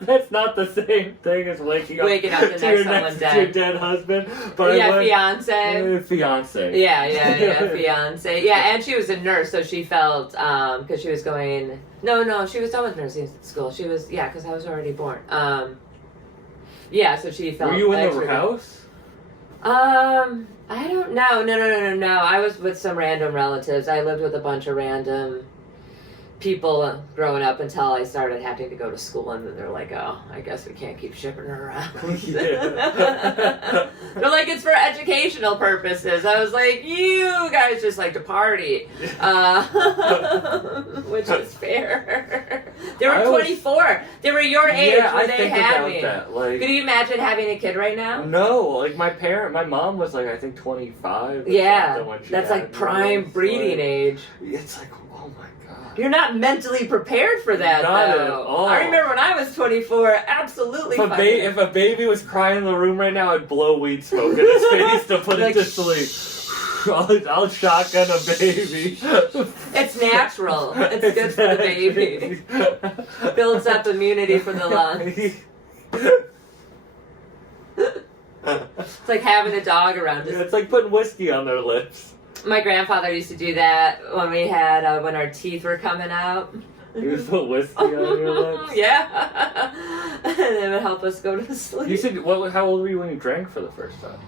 That's not the same thing as waking up to next your someone to dead. your dead husband. But Yeah, I went, fiance. fiance. Yeah, fiance. Yeah, and she was a nurse, so she felt because she was going. No, she was done with nursing school. She was because I was already born. Yeah, so she felt. Were you in the extra- house? I don't know. No. I was with some random relatives. I lived with a bunch of random people growing up until I started having to go to school, and then they're like, "Oh, I guess we can't keep shipping her around." Yeah. They're like, "It's for educational purposes." I was like, "You guys just like to party," which is fair. They were I was- 24. They were your age Yeah, when I they think had about me. that. Like, Could you imagine having a kid right now? no, like my mom was like I think 25. Or Yeah, something when she that's had like me. prime It's breeding like- age. It's like, oh my god. You're not mentally prepared for that, Not though. at all. I remember when I was 24, absolutely If fucking- if a baby was crying in the room right now, I'd blow weed smoke in his face to put Like, it to sleep. I'll shotgun a baby. It's natural. It's good for the baby. Builds up immunity for the lungs. It's like having a dog around. Yeah, it's like putting whiskey on their lips. My grandfather used to do that when we had when our teeth were coming out. You just put whiskey on your lips. Yeah, and it would help us go to sleep. You said how old were you when you drank for the first time?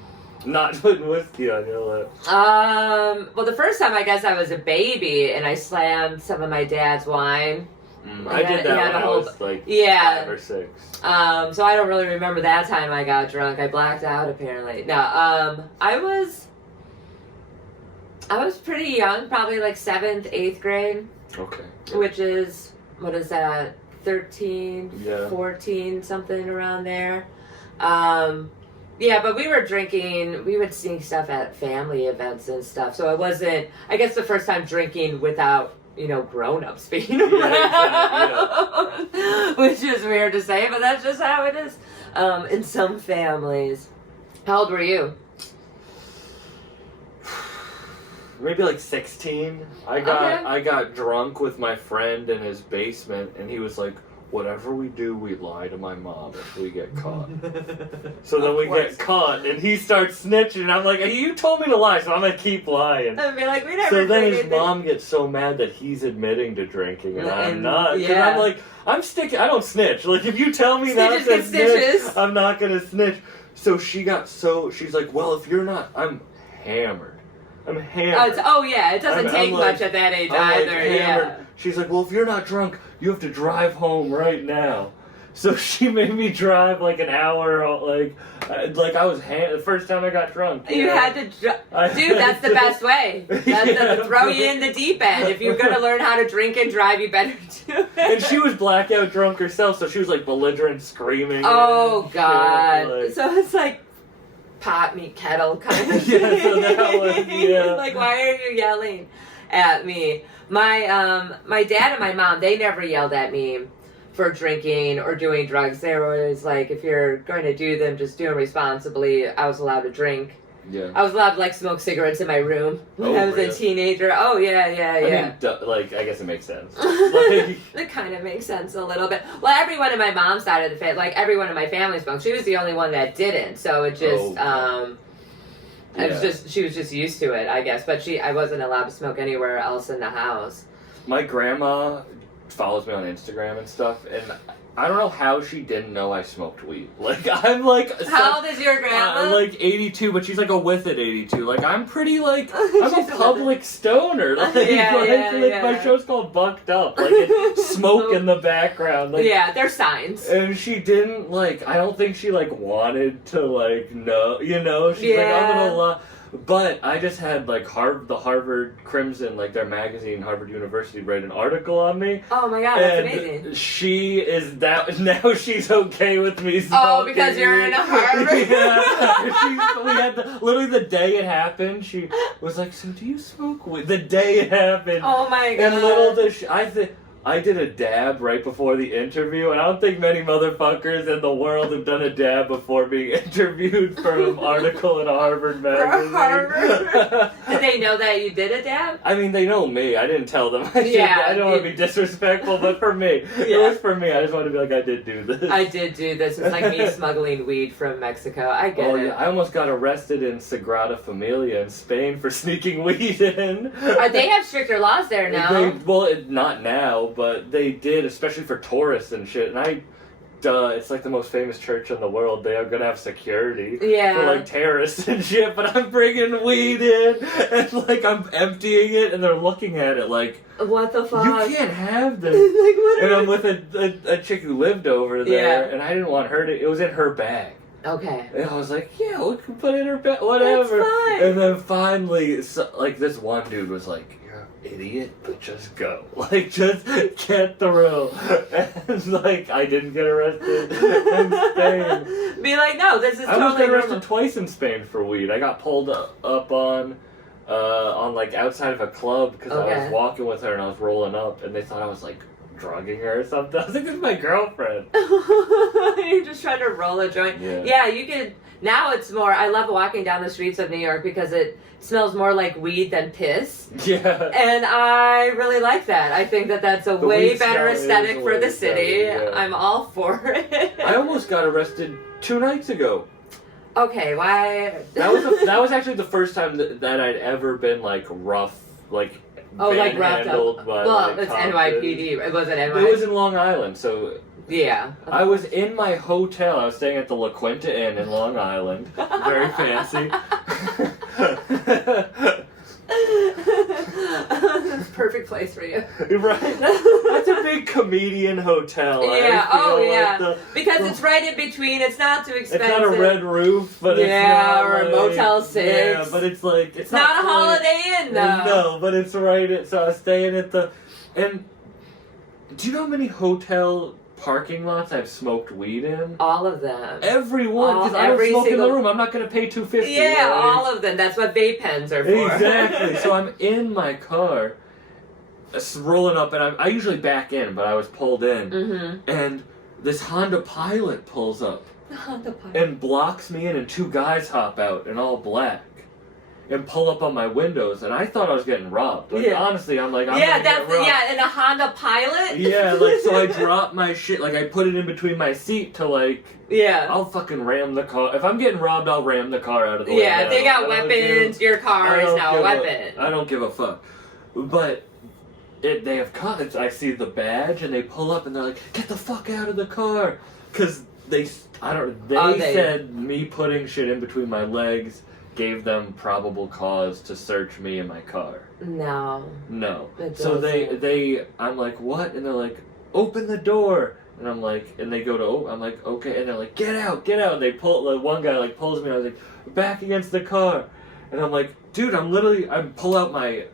Not putting whiskey on your lips. Well, the first time I guess I was a baby and I slammed some of my dad's wine. I did that Yeah, when the I whole- was like Yeah. 5 or 6. So I don't really remember that time I got drunk. I blacked out apparently. No, I was pretty young, probably like 7th, 8th grade, Okay. which is, what is that, 13, Yeah. 14, something around there. Yeah, but we were drinking, we would sing stuff at family events and stuff. So it wasn't, I guess the first time drinking without, grown-ups being around. Which is weird to say, but that's just how it is in some families. How old were you? maybe like 16. I got drunk with my friend in his basement, and he was like, "Whatever we do, we lie to my mom if we get caught." So then we get caught, and he starts snitching, and I'm like, "You told me to lie, so I'm gonna keep lying." I'd be like, we never. So then his anything. mom gets so mad that he's admitting to drinking, and I'm not. Because yeah. I'm like, I'm sticking. I don't snitch. Like if you tell me Snitches not to get snitch, stitches. I'm not gonna snitch. So she's like, well, if you're not, I'm hammered. I'm hammered. Yeah, it doesn't take like, much at that age I'm either. like Yeah. She's like, well, if you're not drunk, you have to drive home right now. So she made me drive like an hour, like I was the first time I got drunk. You had to, dude. That's the best way. That's throw you in the deep end. If you're gonna learn how to drink and drive, you better do it. And she was blackout drunk herself, so she was like belligerent, screaming. Oh God! Like, So it's like pot me kettle kind of Yeah, thing. so that was, yeah. Like, why are you yelling at me? My dad and my mom, they never yelled at me for drinking or doing drugs. They were always like, if you're going to do them, just do them responsibly. I was allowed to drink. Yeah. I was allowed to like smoke cigarettes in my room when Oh, I was really? a teenager. Oh yeah. I mean, I guess it makes sense. Like, It kind of makes sense a little bit. Well, everyone in my mom's side of the family, like everyone in my family smoked. She was the only one that didn't. So it just, it was just, she was just used to it, I guess. But I wasn't allowed to smoke anywhere else in the house. my grandma follows me on Instagram and stuff, and I don't know how she didn't know I smoked weed. Like, I'm like... How old is your grandma? like 82, but she's like a with it 82. Like, I'm pretty like... I'm She's a a public stoner. Like, Yeah. my show's called Bucked Up. Like, it's smoke in the background. Like, Yeah, there's signs. and she didn't, like... I don't think she, like, wanted to, like, know... You know? She's like, I'm gonna lie. But I just had, like, the Harvard Crimson, like, their magazine, Harvard University, write an article on me. Oh my god, that's And amazing. she is that now. She's okay with me. Oh, because you're in a Harvard. We had literally the day it happened. She was like, "So do you smoke weed?" The day it happened. Oh my god. And little does I did a dab right before the interview, and I don't think many motherfuckers in the world have done a dab before being interviewed for an article in a Harvard magazine. Harvard? Did they know that you did a dab? I mean, they know me. I didn't tell them. Yeah, I don't want to be disrespectful, but for me, it was for me. I just wanted to be like, I did do this. I did do this. It's like me smuggling weed from Mexico. I get Oh it. yeah, I almost got arrested in Sagrada Familia in Spain for sneaking weed in. They have stricter laws there now. Not now, but they did, especially for tourists and shit. And it's like the most famous church in the world. They are gonna have security Yeah. for like terrorists and shit. But I'm bringing weed in, and like I'm emptying it, and they're looking at it like, What the fuck? you can't have this. Like, what And are I'm with a chick who lived over there, Yeah. and I didn't want her to. It was in her bag. Okay. And I was like, yeah, we can put it in her bed, whatever. That's fine. And then finally, like, this one dude was like, you're an idiot, but just go. Like, just get through. And, like, I didn't get arrested in Spain. Be like, no, this is I almost totally got arrested normal. twice in Spain for weed. I got pulled up on like, outside of a club because I Okay. was walking with her and I was rolling up, and they thought I was, like, drugging her or something. I was like, this is my girlfriend. You're just trying to roll a joint. Yeah. Yeah, you could. Now it's more. I love walking down the streets of New York because it smells more like weed than piss. Yeah. And I really like that. I think that that's a The way weed better smell is aesthetic for way the city. better, yeah. I'm all for it. I almost got arrested 2 nights ago. Okay, why? That was actually the first time that I'd ever been like rough, like like roughed manhandled up. by, Well, like, it's cops. NYPD. It wasn't It NYPD. was in Long Island, so Yeah. I was in my hotel. I was staying at the La Quinta Inn in Long Island, very fancy. Perfect place for you. Right? That's a big comedian hotel. Yeah, I feel oh like yeah. Because it's right in between. It's not too It's expensive. not a red roof, but it's Yeah, not or a like, Motel 6. Yeah, but it's like It's not a quite- Holiday Inn, though. No, but it's right. So I was staying at the, and do you know how many hotel parking lots I've smoked weed in? All of them. Every one, because I every don't smoke in single- the room. I'm not gonna pay $250. Yeah, right? all of them. That's what vape pens are for. Exactly. So I'm in my car, rolling up, and I usually back in, but I was pulled in, Mm-hmm. and this Honda Pilot pulls up Honda Pilot. and blocks me in, and 2 guys hop out in all black. and pull up on my windows, and I thought I was getting robbed. Like, Yeah. honestly, I'm like, I'm Yeah, gonna get that's robbed. yeah, in a Honda Pilot. Yeah, like, so I dropped my shit, like, I put it in between my seat to, like, Yeah. I'll fucking ram the car. If I'm getting robbed, I'll ram the car out of the way. Yeah, if they got I don't weapons, your car I is don't now a give weapon. I don't give a fuck. But they have caught. I see the badge, and they pull up, and they're like, "Get the fuck out of the car!" Because they said me putting shit in between my legs gave them probable cause to search me in my car. No. No. It So doesn't. I'm like, what? And they're like, open the door. And I'm like, and they go to, I'm like, okay. And they're like, get out. And they pull, like, one guy like pulls me, and I was like, back against the car. And I'm like, dude, I pull out my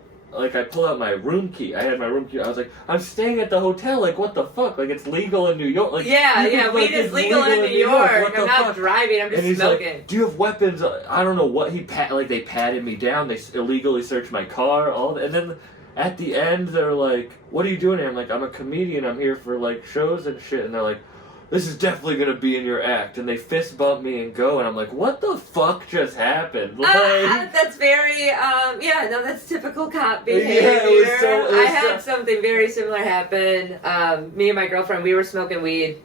room key. I had my room key. I was like, I'm staying at the hotel. Like, what the fuck? Like, it's legal in New York. Like, Weed is legal in New York. What the I'm not fuck? driving. I'm And just he's smoking. like, do you have weapons? I don't know what they patted me down. They illegally searched my car. And then at the end, they're like, what are you doing here? I'm like, I'm a comedian. I'm here for, like, shows and shit. And they're like, this is definitely going to be in your act. And they fist bump me and go. And I'm like, what the fuck just happened? Like, That's very, that's typical cop behavior. Yeah, it was I had something very similar happen. Me and my girlfriend, we were smoking weed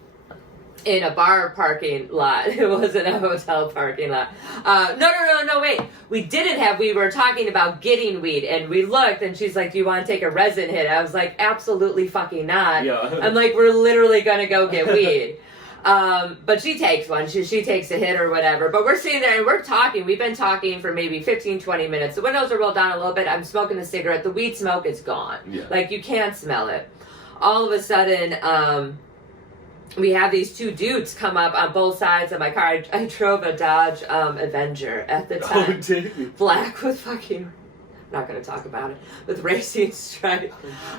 in a bar parking lot. It wasn't a hotel parking lot. No, wait. We were talking about getting weed, and we looked, and she's like, do you want to take a resin hit? I was like, absolutely fucking not. Yeah. I'm like, we're literally gonna go get weed. But she takes one. She takes a hit or whatever. But we're sitting there and we're talking. We've been talking for maybe 15, 20 minutes. The windows are rolled down a little bit. I'm smoking a cigarette. The weed smoke is gone. Yeah. Like, you can't smell it. All of a sudden, we have these two dudes come up on both sides of my car. I drove a Dodge Avenger at the time. Oh, did you? Black with fucking... I'm not going to talk about it. With racing stripe.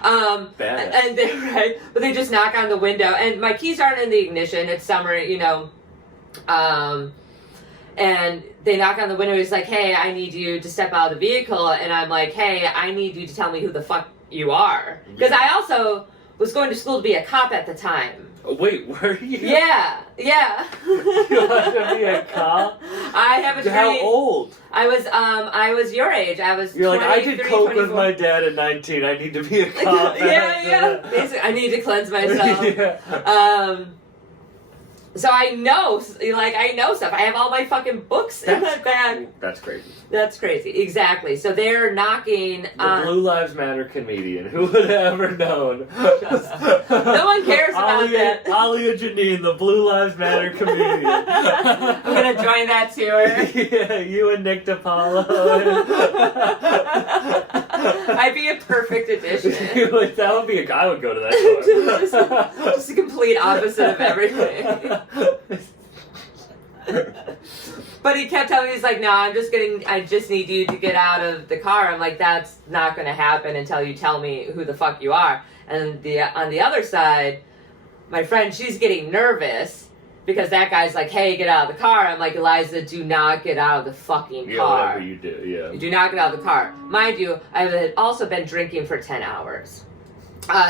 Badass. And they're right. But they just knock on the window. And my keys aren't in the ignition. It's summer, you know. And they knock on the window. He's like, hey, I need you to step out of the vehicle. And I'm like, hey, I need you to tell me who the fuck you are. Because I also was going to school to be a cop at the time. Oh, wait, were you? Yeah. You want to be a cop? I have a dream. How old? I was your age. I was You're like, I did 23, coke with 24. my dad at 19. I need to be a cop. yeah. Basically, I need to cleanse myself. Yeah. So I know stuff. I have all my fucking books in my bag. Cool. That's crazy. That's crazy. Exactly. So they're knocking The on... Blue Lives Matter comedian. Who would have ever known? No one cares about that. Alia Janine, the Blue Lives Matter comedian. I'm going to join that tour. Yeah, you and Nick DiPaolo. I'd be a perfect addition. Like, that would be I would go to that tour. Just the complete opposite of everything. But he kept telling me, he's like, no, I just need you to get out of the car. I'm like, that's not going to happen until you tell me who the fuck you are. And on the other side, my friend, she's getting nervous because that guy's like, hey, get out of the car. I'm like, Eliza, do not get out of the fucking Yeah, car. whatever you do, yeah. Do not get out of the car. Mind you, I had also been drinking for 10 hours.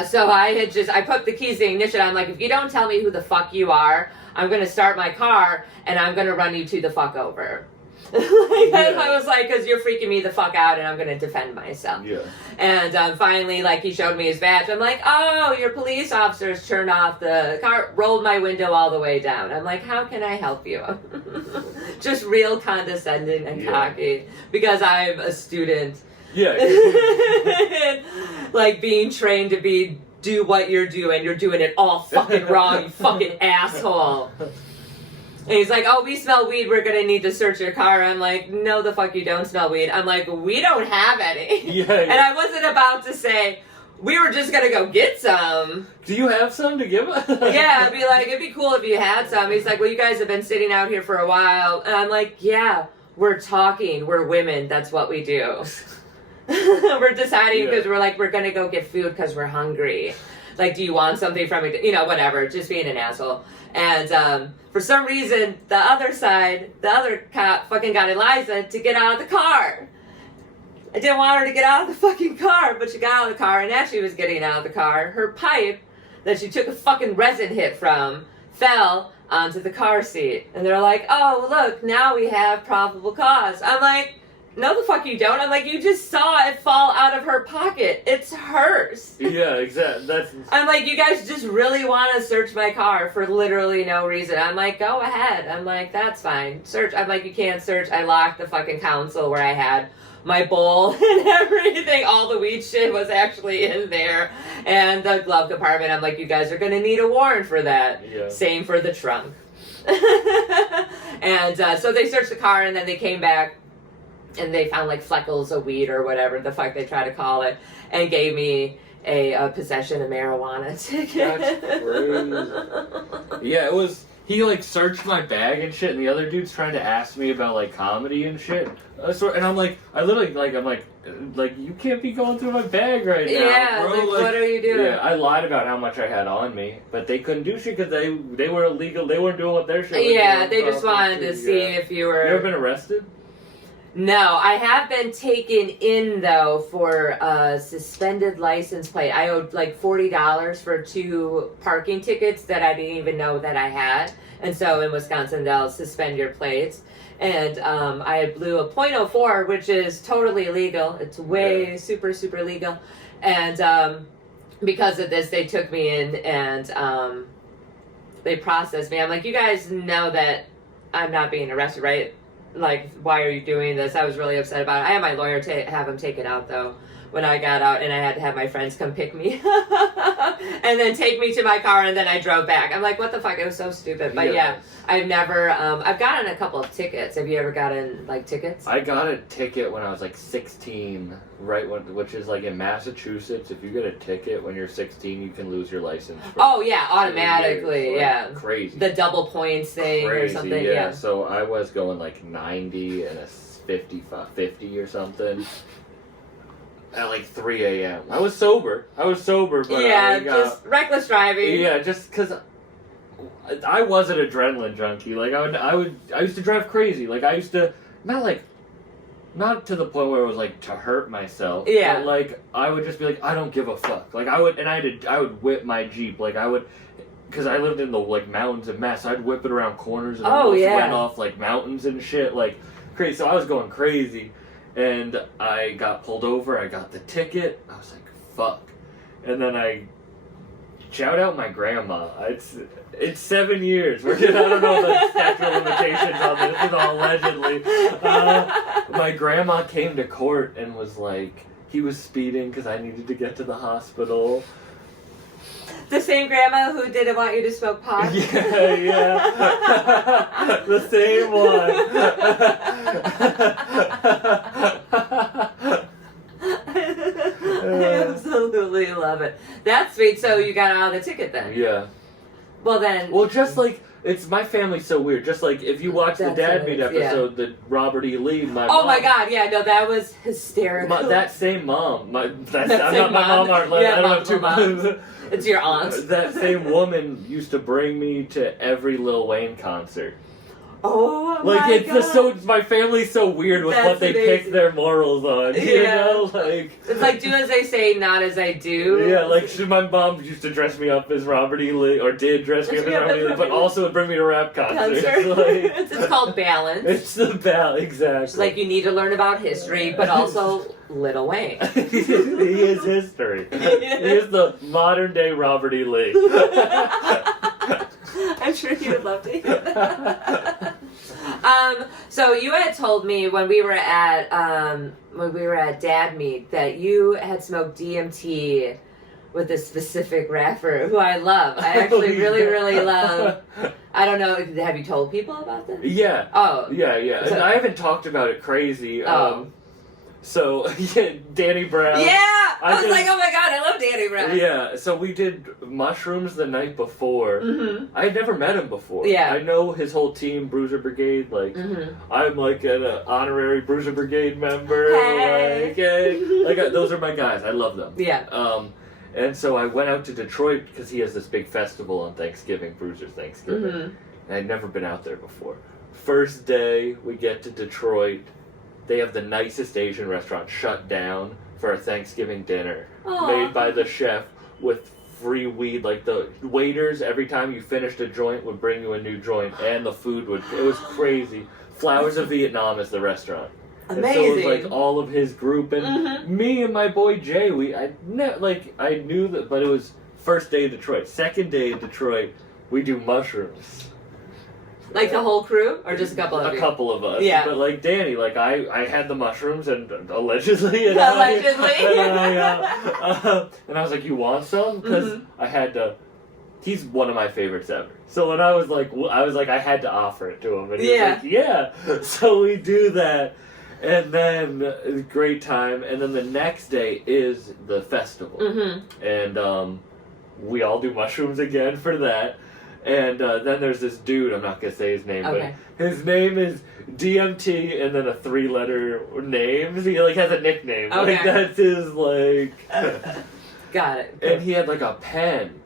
So I put the keys in the ignition. I'm like, if you don't tell me who the fuck you are, I'm going to start my car and I'm going to run you to the fuck over. And I was like, because you're freaking me the fuck out and I'm going to defend myself. Yeah. And finally, like, he showed me his badge. I'm like, oh, your police officers turned off the car, rolled my window all the way down. I'm like, how can I help you? Just real condescending and cocky because I'm a student. Yeah. Like being trained to do what you're doing it all fucking wrong, you fucking asshole. And he's like, oh, we smell weed, we're gonna need to search your car. I'm like, no, the fuck you don't smell weed. I'm like, we don't have any. Yeah. And I wasn't about to say, we were just gonna go get some. Do you have some to give us? Yeah, I'd be like, it'd be cool if you had some. He's like, well, you guys have been sitting out here for a while. And I'm like, yeah, we're talking, we're women, that's what we do. We're deciding because we're gonna go get food because we're hungry. Like, do you want something from me? You know, whatever. Just being an asshole. And for some reason, the other cop fucking got Eliza to get out of the car. I didn't want her to get out of the fucking car, but she got out of the car, and as she was getting out of the car, her pipe that she took a fucking resin hit from fell onto the car seat. And they're like, oh, look, now we have probable cause. I'm like, no the fuck you don't. I'm like, you just saw it fall out of her pocket. It's hers. Yeah, exactly. That's. I'm like, you guys just really want to search my car for literally no reason. I'm like, go ahead. I'm like, that's fine. Search. I'm like, you can't search. I locked the fucking console where I had my bowl and everything. All the weed shit was actually in there. And the glove compartment. I'm like, you guys are going to need a warrant for that. Yeah. Same for the trunk. And so they searched the car and then they came back. And they found like fleckles of weed or whatever the fuck they try to call it, and gave me a possession of marijuana ticket. That's crazy. Yeah, it was. He like searched my bag and shit, and the other dude's trying to ask me about like comedy and shit. And I'm like, I'm like, you can't be going through my bag right now. Yeah, bro. like, what are you doing? Yeah, I lied about how much I had on me, but they couldn't do shit because they were illegal. They weren't doing what their shit was Yeah, doing. they just wanted to see if you were. You ever been arrested? No, I have been taken in though for a suspended license plate. I owed like $40 for 2 parking tickets that I didn't even know that I had. And so in Wisconsin, they'll suspend your plates. And I blew a .04, which is totally illegal. It's way super, super legal. And because of this, they took me in and they processed me. I'm like, you guys know that I'm not being arrested, right? Like, why are you doing this? I was really upset about it. I had my lawyer have him taken out, though, when I got out, and I had to have my friends come pick me and then take me to my car, and then I drove back. I'm like, what the fuck? It was so stupid. But yeah, I've never, I've gotten a couple of tickets. Have you ever gotten, like, tickets? I got a ticket when I was like 16, which is like in Massachusetts. If you get a ticket when you're 16, you can lose your license. Oh, yeah, automatically, Like, yeah. Crazy. The double points thing or something, yeah. So I was going like 90 and a 50 or something. At like 3 a.m. I was sober, but yeah, just reckless driving. Yeah, just because I was an adrenaline junkie. Like I used to drive crazy. Like I used to not to the point where it was like to hurt myself. Yeah. But like I would just be like, I don't give a fuck. Like I would whip my Jeep. Like I would. Because I lived in the like mountains of Mass, I'd whip it around corners and went off like mountains and shit, like crazy. So I was going crazy. And I got pulled over, I got the ticket, I was like, fuck. And then I shout out my grandma. It's 7 years. I don't know the statute of limitations on this, it's all allegedly. My grandma came to court and was like, he was speeding because I needed to get to the hospital. The same grandma who didn't want you to smoke pot? Yeah. The same one. I absolutely love it. That's sweet. So you got out of the ticket then? Yeah. Well then. Well, just like it's my family's so weird. Just like if you watch the Dad Meat episode, the Robert E. Lee, my mom, my god, yeah, no, that was hysterical. that same mom, I'm same not my mom. I don't have two moms. It's your aunt. That same woman used to bring me to every Lil Wayne concert. Oh like my god. My family's so weird with That's what they pick their morals on. You know, like it's like do as I say, not as I do. Yeah, like my mom used to dress me up as Robert E. Lee, or did dress me up as Robert E. Lee, but also would bring me to rap concerts. Like, it's called balance. It's the balance, exactly. It's like you need to learn about history, but also Lil Wayne. He is history. He is the modern day Robert E. Lee. I'm sure he would love to hear that. So you had told me when we were at Dad Meat that you had smoked DMT with a specific rapper who I love. I actually really love. I don't know. Have you told people about this? Yeah. Oh. Yeah. So, and I haven't talked about it crazy. Oh. So, Danny Brown. Yeah! I was like, oh my god, I love Danny Brown. Yeah, so we did mushrooms the night before. Mm-hmm. I had never met him before. Yeah. I know his whole team, Bruiser Brigade. Like, I'm like an honorary Bruiser Brigade member. Hey. Those are my guys. I love them. Yeah. And so I went out to Detroit because he has this big festival on Thanksgiving, Bruiser Thanksgiving. And I'd never been out there before. First day, we get to Detroit. They have the nicest Asian restaurant shut down for a Thanksgiving dinner. Aww. Made by the chef with free weed. Like the waiters, every time you finished a joint, would bring you a new joint, and the food would. It was crazy. Flowers of Vietnam is the restaurant. And so it was Amazing. like all of his group and me and my boy Jay. I knew that, but it was first day in Detroit. Second day in Detroit, we do mushrooms. Like the whole crew, or just a couple of A you? couple of us. Yeah. But like Danny, like I had the mushrooms and allegedly. And Allegedly. And I was like, you want some? Because I had to. He's one of my favorites ever. So when I was like, I had to offer it to him, and he was like, yeah. So we do that, and then great time, and then the next day is the festival, and we all do mushrooms again for that. And then there's this dude, I'm not going to say his name, Okay. but his name is DMT and then a 3-letter name. He like has a nickname. Okay. Like that's his like... Got it. And he had like a pen.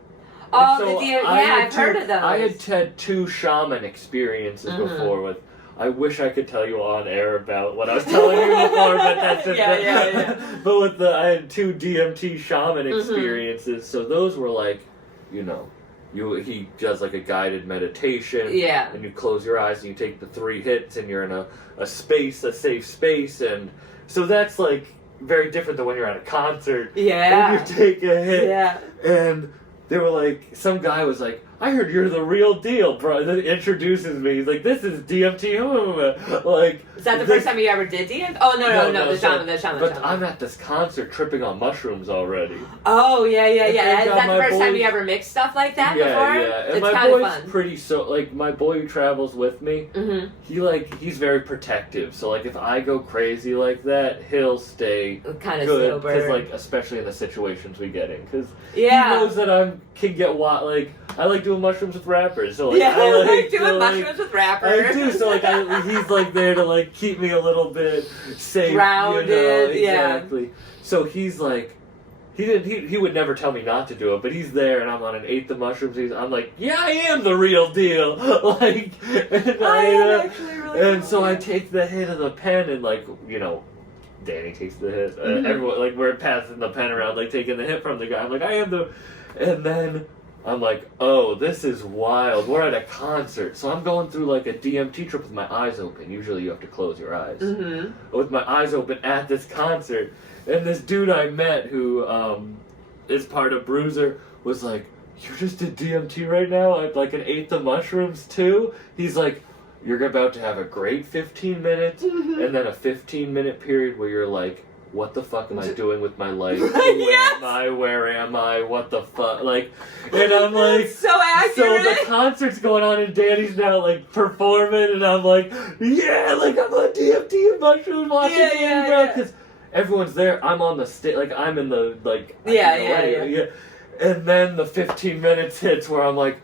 Oh, And so I've heard of those. I had 2 shaman experiences before with... I wish I could tell you on air about what I was telling you before, but that's just... Yeah. But I had 2 DMT shaman experiences, so those were like, you know... He does like a guided meditation. Yeah. And you close your eyes and you take the 3 hits and you're in a safe space. And so that's like very different than when you're at a concert. Yeah. And you take a hit. Yeah. And they were like, some guy was like, I heard you're the real deal, bro. And then introduces me. He's like, this is DMT. Like, is that the first time you ever did DMT? Oh, no, the shaman. But I'm at this concert tripping on mushrooms already. Oh, yeah. And Is that the first time boys- you ever mixed stuff like that Yeah, before? yeah. And It's my kind of boy's fun. pretty my boy who travels with me, he's very protective. So like if I go crazy like that, he'll stay Kind of good sober. because like especially in the situations we get in, because Yeah. he knows that can get like I like doing mushrooms with rappers. So like Yeah, I I like like doing to, mushrooms with rappers. I do. So like he's like there to like keep me a little bit safe, Grounded, you know, yeah. exactly. So he's like. He would never tell me not to do it, but he's there and I'm on an 8th of mushrooms. I'm like, yeah, I am the real deal. Like, and I am actually really and so cool. I take the hit of the pen and like, you know, Danny takes the hit. Everyone, like, we're passing the pen around, like taking the hit from the guy. I'm like, I am the, and then I'm like, oh, this is wild. We're at a concert, so I'm going through like a DMT trip with my eyes open. Usually you have to close your eyes. With my eyes open at this concert. And this dude I met who is part of Bruiser was like, you just did DMT right now at like an 8th of mushrooms too? He's like, you're about to have a great 15 minutes and then a 15-minute period where you're like, what the fuck am I doing with my life? Yes! Where am I? What the fuck? Like, and I'm like, so accurate. so the concert's going on and Danny's now like performing and I'm like, yeah, like I'm on DMT and mushrooms watching Danny Brown because everyone's there. I'm on the stage, like I'm in the like. Yeah. And then the 15 minutes hits where I'm like,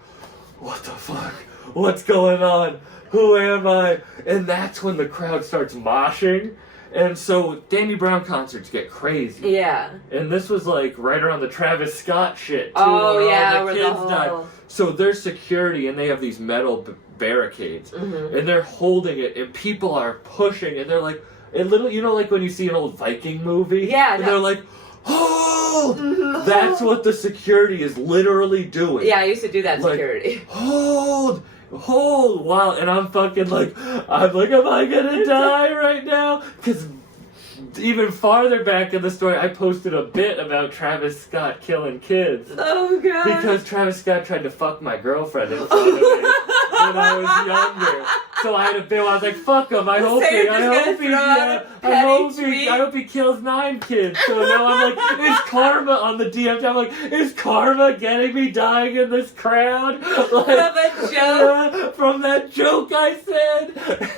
what the fuck? What's going on? Who am I? And that's when the crowd starts moshing. And so Danny Brown concerts get crazy. Yeah. And this was like right around the Travis Scott shit too. Oh where yeah, all the where kids the whole... died. So there's security and they have these metal barricades and they're holding it and people are pushing and they're like, it literally, you know, like when you see an old Viking movie? Yeah. And they're like, hold! That's what the security is literally doing. Yeah, I used to do that Like, security. Hold! Wow. And I'm fucking like, am I gonna die right now? Because even farther back in the story, I posted a bit about Travis Scott killing kids. Oh god. Because Travis Scott tried to fuck my girlfriend in front of me when I was younger. So I had a bit where I was like, fuck him, I hope he kills 9 kids. So now I'm like, is karma on the DMT? I'm like, is karma getting me dying in this crowd? Like, from that joke I said.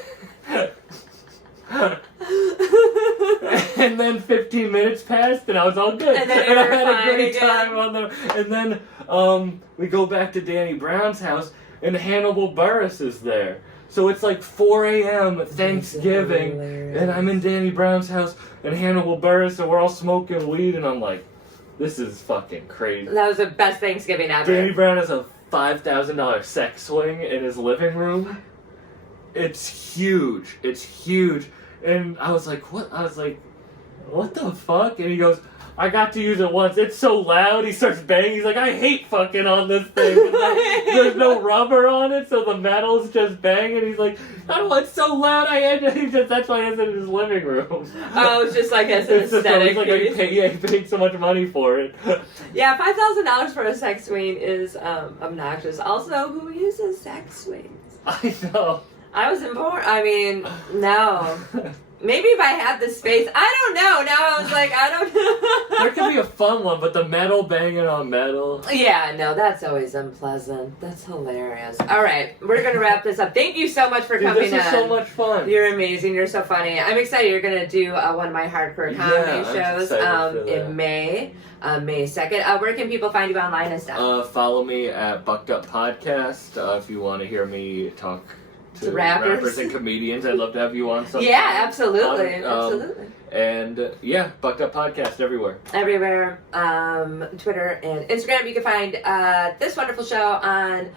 And then 15 minutes passed and I was all good. And then I had a fine great again. time on the. And then we go back to Danny Brown's house and Hannibal Buress is there. So it's like 4 a.m. Thanksgiving and I'm in Danny Brown's house and Hannibal Buress and we're all smoking weed and I'm like, this is fucking crazy. That was the best Thanksgiving ever. Danny Brown has a $5,000 sex swing in his living room. It's huge. And I was like, what? I was like, what the fuck? And he goes, I got to use it once. It's so loud. He starts banging. He's like, I hate fucking on this thing. There's no rubber on it, so the metal's just banging. He's like, oh, it's so loud. That's why he's in his living room. Oh, it's just like as an It's just aesthetic. like he paid so much money for it. Yeah, $5,000 for a sex swing is obnoxious. Also, who uses sex swings? I know. I was informed. I mean, no. Maybe if I had the space. I don't know. Now I was like, I don't know. There could be a fun one, but the metal banging on metal. Yeah, no, that's always unpleasant. That's hilarious. All right, we're going to wrap this up. Thank you so much for Dude, coming this is on. so much fun. You're amazing. You're so funny. I'm excited. You're going to do one of my hardcore comedy I'm shows excited for that. in May 2nd. Where can people find you online and stuff? Follow me at Bucked Up Podcast if you want to hear me talk to rappers and comedians. I'd love to have you on sometime. Yeah, absolutely. Absolutely. And yeah, Bucked Up Podcast everywhere. Everywhere. Twitter and Instagram. You can find this wonderful show on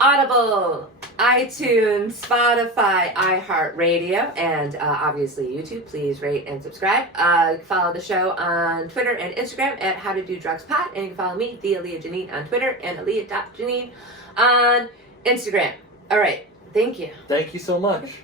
Audible, iTunes, Spotify, iHeartRadio, and obviously YouTube. Please rate and subscribe. Follow the show on Twitter and Instagram at How to Do Drugs Pod, and you can follow me, the Aaliyah Janine, on Twitter and Aaliyah.Janine on Instagram. All right. Thank you. Thank you so much.